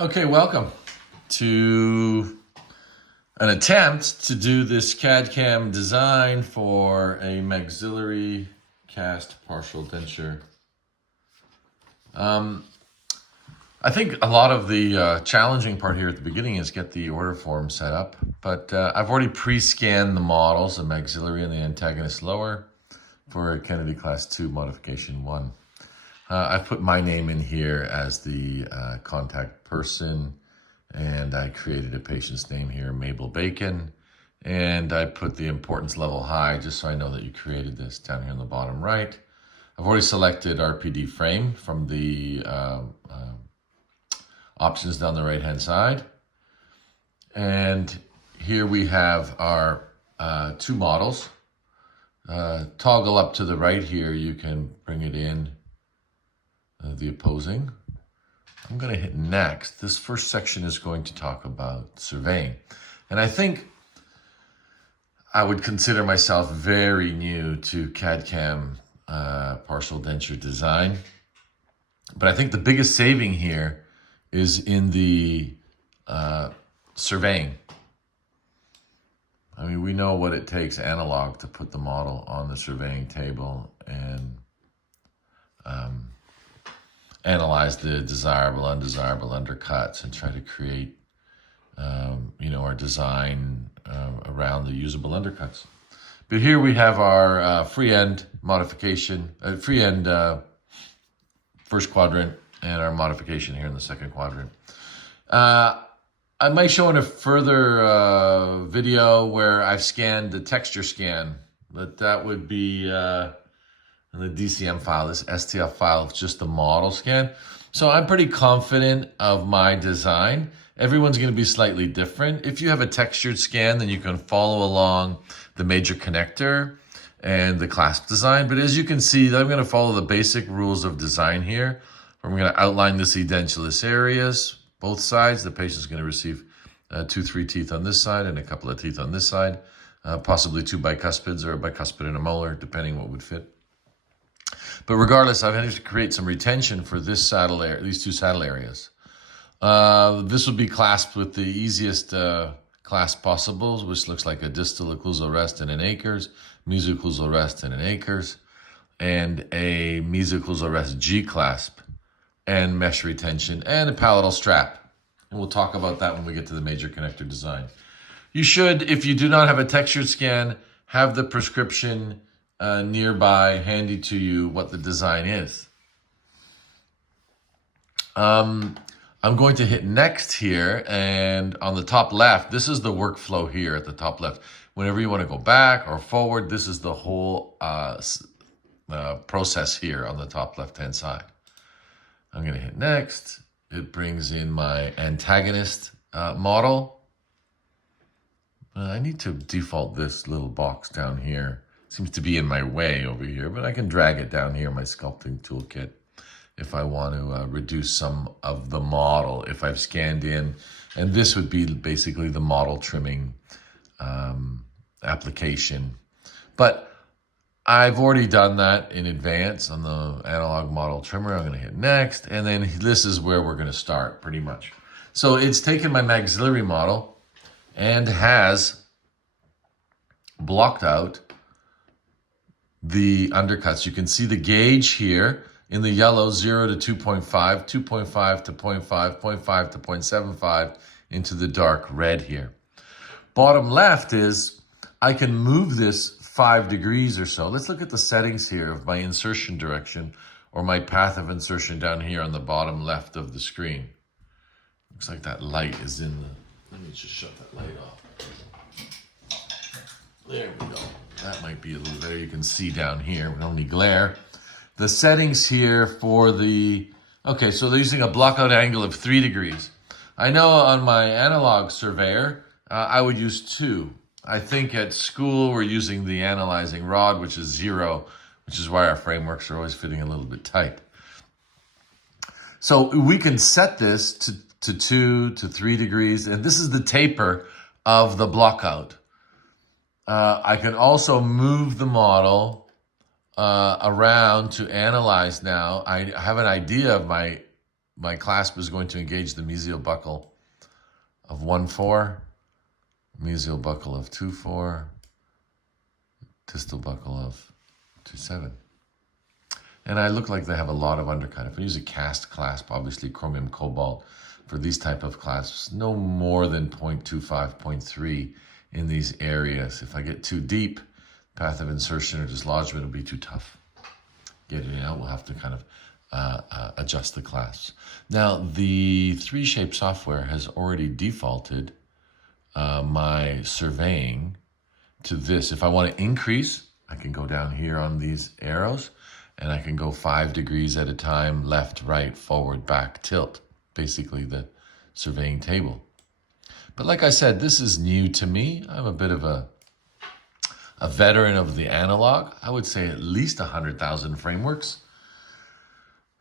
Okay, welcome to an attempt to do this CAD-CAM design for a maxillary cast partial denture. I think a lot of the challenging part here at the beginning is get the order form set up, but I've already pre-scanned the models, the maxillary and the antagonist lower, for a Kennedy Class 2 Modification 1. I've put my name in here as the contact person, and I created a patient's name here, Mabel Bacon, and I put the importance level high just so I know that you created this down here on the bottom right. I've already selected RPD frame from the options down the right hand side, and here we have our two models. Toggle up to the right here, you can bring it in the opposing. I'm going to hit next. This first section is going to talk about surveying. And I think I would consider myself very new to CAD-CAM partial denture design. But I think the biggest saving here is in the surveying. I mean, we know what it takes analog to put the model on the surveying table and analyze the desirable, undesirable undercuts and try to create, our design around the usable undercuts. But here we have our free end modification, free end first quadrant, and our modification here in the second quadrant. I might show in a further video where I've scanned the texture scan, but that would be in the DCM file, this STL file, is just the model scan. So I'm pretty confident of my design. Everyone's going to be slightly different. If you have a textured scan, then you can follow along the major connector and the clasp design. But as you can see, I'm going to follow the basic rules of design here. I'm going to outline this edentulous areas, both sides. The patient's going to receive 2-3 teeth on this side and a couple of teeth on this side, possibly 2 bicuspids or a bicuspid and a molar, depending what would fit. But regardless, I've had to create some retention for this saddle area, these two saddle areas. This will be clasped with the easiest clasp possible, which looks like a distal occlusal rest in an acres, mesocclusal rest in an acres, and a mesocclusal rest G clasp, and mesh retention, and a palatal strap. And we'll talk about that when we get to the major connector design. You should, if you do not have a textured scan, have the prescription nearby, handy to you, what the design is. I'm going to hit next here, and on the top left, this is the workflow here at the top left. Whenever you want to go back or forward, this is the whole process here on the top left-hand side. I'm going to hit next. It brings in my antagonist model. I need to default this little box down here. Seems to be in my way over here, but I can drag it down here in my sculpting toolkit if I want to reduce some of the model if I've scanned in. And this would be basically the model trimming application. But I've already done that in advance on the analog model trimmer. I'm going to hit next, and then this is where we're going to start pretty much. So it's taken my maxillary model and has blocked out the undercuts. You can see the gauge here in the yellow, 0 to 2.5, 2.5 to 0.5, 0.5 to 0.75 into the dark red here. Bottom left is I can move this 5 degrees or so. Let's look at the settings here of my insertion direction or my path of insertion down here on the bottom left of the screen. Looks like that light is in the, let me just shut that light off. There we go. That might be a little better. You can see down here with only glare. The settings here for the, okay, so they're using a blockout angle of 3 degrees. I know on my analog surveyor, I would use 2. I think at school we're using the analyzing rod, which is 0, which is why our frameworks are always fitting a little bit tight. So we can set this to 2 to 3 degrees, and this is the taper of the blockout. I can also move the model around to analyze now. I have an idea of my my clasp is going to engage the mesial buckle of 1-4, mesial buckle of 2-4, distal buckle of 2-7. And I look like they have a lot of undercut. If I use a cast clasp, obviously chromium cobalt, for these type of clasps, no more than 0.25, 0.3 in these areas. If I get too deep, path of insertion or dislodgement will be too tough. Getting it out, we'll have to kind of adjust the clasps. Now, the 3Shape software has already defaulted my surveying to this. If I want to increase, I can go down here on these arrows, and I can go 5 degrees at a time, left, right, forward, back, tilt, basically the surveying table. But like I said, this is new to me. I'm a bit of a veteran of the analog. I would say at least 100,000 frameworks.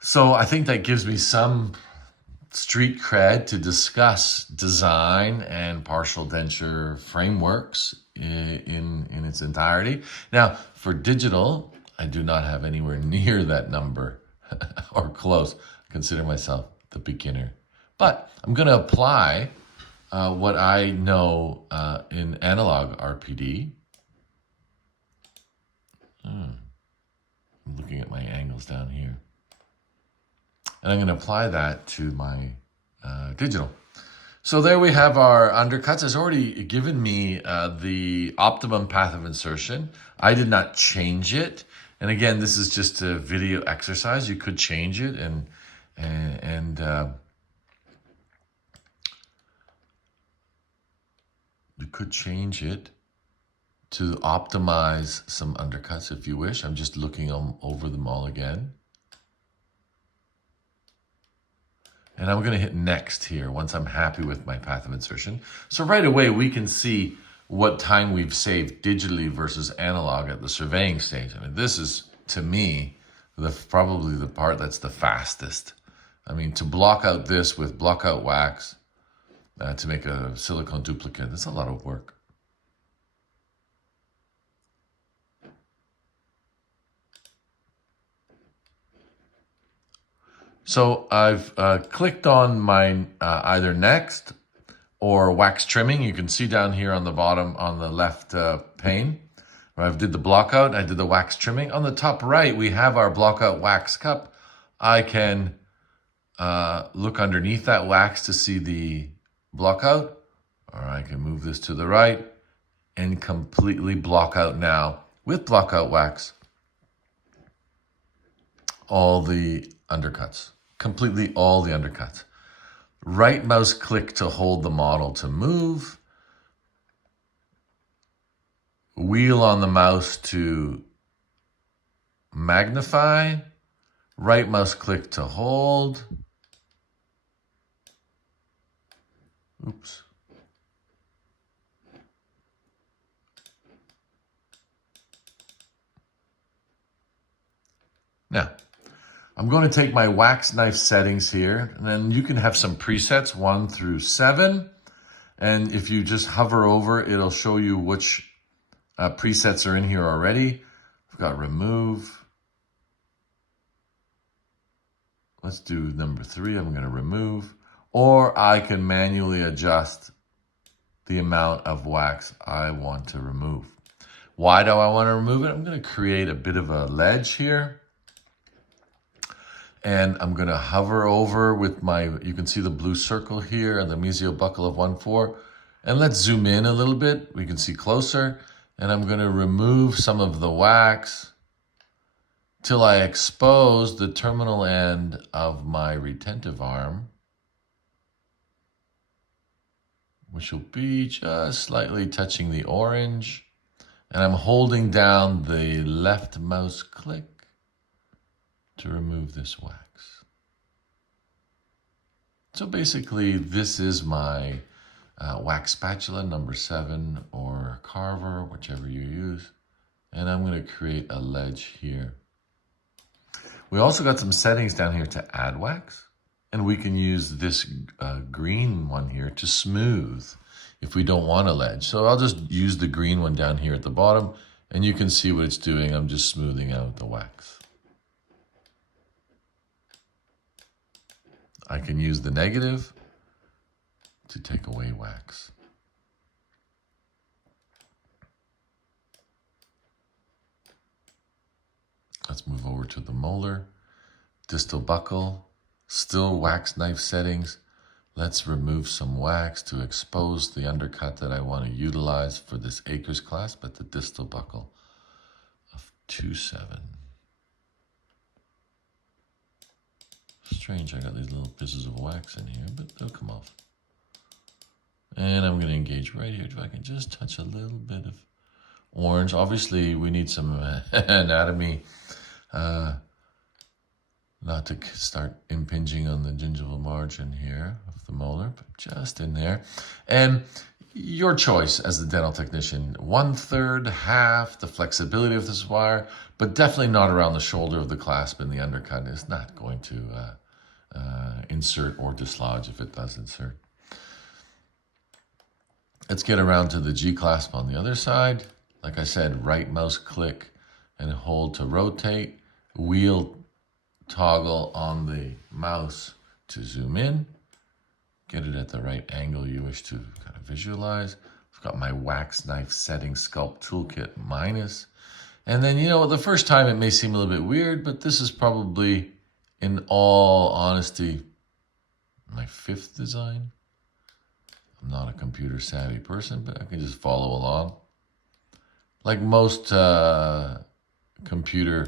So I think that gives me some street cred to discuss design and partial denture frameworks in its entirety. Now, for digital, I do not have anywhere near that number or close. I consider myself the beginner. But I'm going to apply what I know in analog RPD. I'm looking at my angles down here. And I'm going to apply that to my digital. So there we have our undercuts. It's already given me the optimum path of insertion. I did not change it. And again, this is just a video exercise. You could change it and you could change it to optimize some undercuts if you wish. I'm just looking over them all again. And I'm going to hit next here once I'm happy with my path of insertion. So right away, we can see what time we've saved digitally versus analog at the surveying stage. I mean, this is, to me, probably the part that's the fastest. I mean, to block out this with blockout wax to make a silicone duplicate, that's a lot of work. So I've clicked on my either next or wax trimming. You can see down here on the bottom on the left pane where I did the blockout. I did the wax trimming. On the top right, we have our blockout wax cup. I can look underneath that wax to see the blockout, or I can move this to the right and completely block out now with blockout wax all the undercuts, completely all the undercuts. Right mouse click to hold the model to move. Wheel on the mouse to magnify. Right mouse click to hold. Oops. Now, I'm going to take my wax knife settings here, and then you can have some presets 1 through 7. And if you just hover over, it'll show you which presets are in here already. I've got remove. Let's do number 3. I'm going to remove. Or I can manually adjust the amount of wax I want to remove. Why do I want to remove it? I'm going to create a bit of a ledge here. And I'm going to hover over with my, you can see the blue circle here and the mesial buckle of 1-4. And let's zoom in a little bit. We can see closer. And I'm going to remove some of the wax till I expose the terminal end of my retentive arm, which will be just slightly touching the orange. And I'm holding down the left mouse click to remove this wax. So basically, this is my wax spatula number 7 or carver, whichever you use. And I'm going to create a ledge here. We also got some settings down here to add wax. And we can use this green one here to smooth if we don't want a ledge. So I'll just use the green one down here at the bottom, and you can see what it's doing. I'm just smoothing out the wax. I can use the negative to take away wax. Let's move over to the molar. Distal buckle, still wax knife settings. Let's remove some wax to expose the undercut that I want to utilize for this acres clasp at the distal buckle of 2/7. Strange, I got these little pieces of wax in here, but they'll come off. And I'm going to engage right here. If I can just touch a little bit of orange. Obviously, we need some anatomy, not to start impinging on the gingival margin here of the molar, but just in there. And your choice as the dental technician, 1/3, half, the flexibility of this wire, but definitely not around the shoulder of the clasp in the undercut. It's not going to insert or dislodge if it does insert. Let's get around to the G-clasp on the other side. Like I said, right mouse click and hold to rotate. Wheel toggle on the mouse to zoom in. Get it at the right angle you wish to kind of visualize. I've got my wax knife setting sculpt toolkit minus. And then, you know, the first time it may seem a little bit weird, but this is probably, in all honesty, my 5th design. I'm not a computer savvy person, but I can just follow along. Like most computer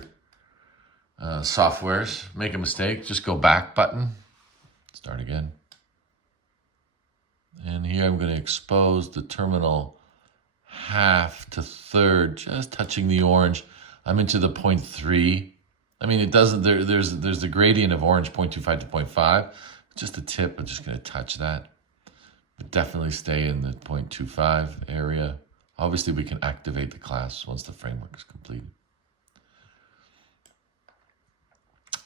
softwares, make a mistake, just go back button, start again. And here I'm going to expose the terminal 1/2 to 1/3, just touching the orange. I'm into the 0.3. I mean, it doesn't, there's the gradient of orange 0.25 to 0.5. Just a tip, I'm just going to touch that. But definitely stay in the 0.25 area. Obviously, we can activate the clasp once the framework is completed.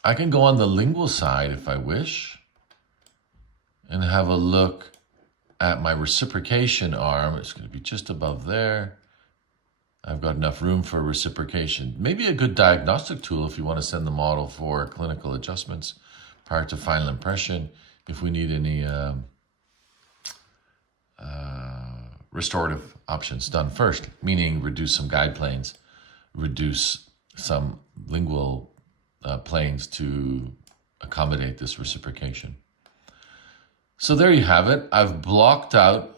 I can go on the lingual side if I wish and have a look at my reciprocation arm. It's going to be just above there. I've got enough room for reciprocation. Maybe a good diagnostic tool if you want to send the model for clinical adjustments prior to final impression, if we need any restorative options done first, meaning reduce some guide planes, reduce some lingual planes to accommodate this reciprocation. So there you have it. I've blocked out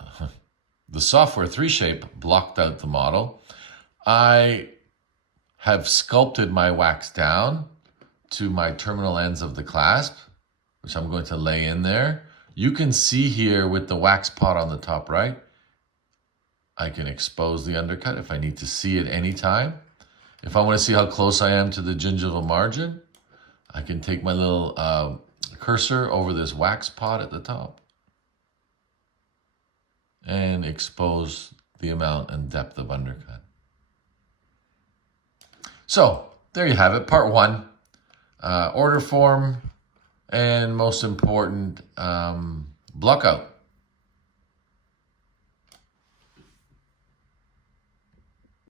the software 3Shape, blocked out the model. I have sculpted my wax down to my terminal ends of the clasp, which I'm going to lay in there. You can see here with the wax pot on the top right, I can expose the undercut if I need to see it anytime. If I want to see how close I am to the gingival margin, I can take my little cursor over this wax pot at the top and expose the amount and depth of undercut. So there you have it, part 1, order form, and most important, blockout.